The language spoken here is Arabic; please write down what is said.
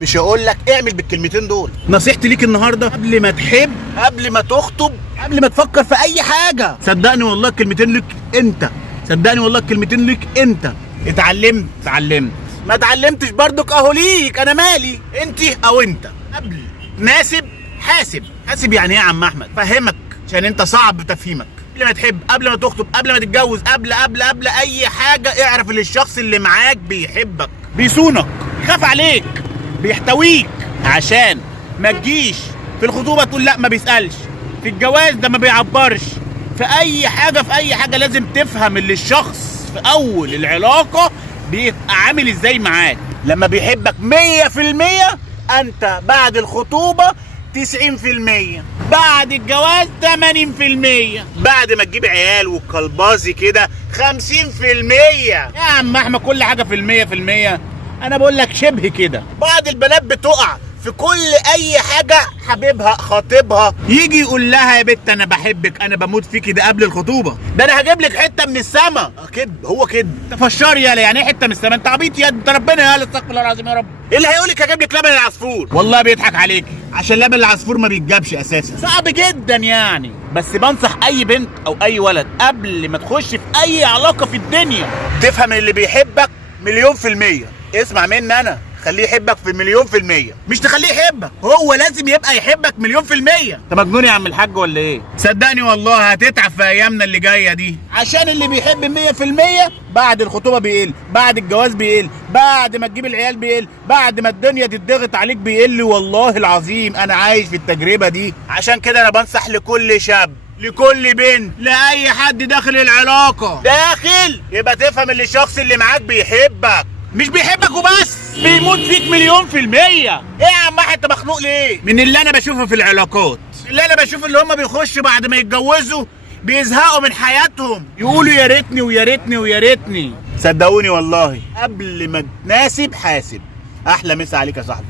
مش هقول لك اعمل بالكلمتين دول. نصيحتي ليك النهارده قبل ما تحب، قبل ما تخطب، قبل ما تفكر في اي حاجه، صدقني والله الكلمتين ليك انت، صدقني والله الكلمتين ليك انت. اتعلمت ما اتعلمتش برضك اهو ليك، انا مالي انت او انت. قبل ناسب حاسب يعني ايه يا عم احمد؟ فهمك عشان انت صعب تفهيمك. قبل ما تحب، قبل ما تخطب، قبل ما تتجوز، قبل اي حاجه اعرف ان الشخص اللي معاك بيحبك، بيصونك، خاف عليك، بيحتويك، عشان ما تجيش في الخطوبه تقول لا ما بيسالش، في الجواز ده ما بيعبرش، في اي حاجه لازم تفهم اللي الشخص في اول العلاقه بيبقى عامل ازاي معاك. لما بيحبك 100% انت بعد الخطوبه 90%، بعد الجواز 80%، بعد ما تجيب عيال والكلبازي كده 50%. يا عم احمد كل حاجه في المية، انا بقول لك شبه كده. بعض البنات بتقع في كل اي حاجه، حبيبها خاطبها يجي يقول لها يا بت انا بحبك انا بموت فيكي، ده قبل الخطوبه، ده انا هجيب لك حته من السما كده. هو كده تفشر يالا، يعني ايه حته من السما؟ انت عبيط يا انت، ربنا يالا استغفر الله العظيم يا رب. ايه اللي هيقول لك هجيب لك لبن العصفور؟ والله بيضحك عليكي، عشان لبن العصفور ما بيتجابش اساسا، صعب جدا يعني. بس بنصح اي بنت او اي ولد قبل ما تخش في اي علاقه في الدنيا تفهم اللي بيحبك 100%. اسمع مني انا، خليه يحبك في 100%، مش تخليه يحبك، هو لازم يبقى يحبك 100%. انت مجنون يا عم الحاج ولا ايه؟ صدقني والله هتتعب في ايامنا اللي جايه دي، عشان اللي بيحب 100% بعد الخطوبه بيقل، بعد الجواز بيقل، بعد ما تجيب العيال بيقل، بعد ما الدنيا تتضغط عليك بيقل. والله العظيم انا عايش في التجربه دي. عشان كده انا بنصح لكل شاب، لكل بنت، لاي حد داخل العلاقه، داخل يبقى تفهم ان الشخص اللي معاك بيحبك، مش بيحبك وبس، بيموت فيك 100%. ايه يا عم انت مخنوق ليه؟ من اللي انا بشوفه في العلاقات، اللي انا بشوف اللي هم بيخشوا بعد ما يتجوزوا بيزهقوا من حياتهم، يقولوا يا ريتني ويا ريتني ويا ريتني. صدقوني والله قبل ما تناسب حاسب. احلى مسا عليك يا صاحبي.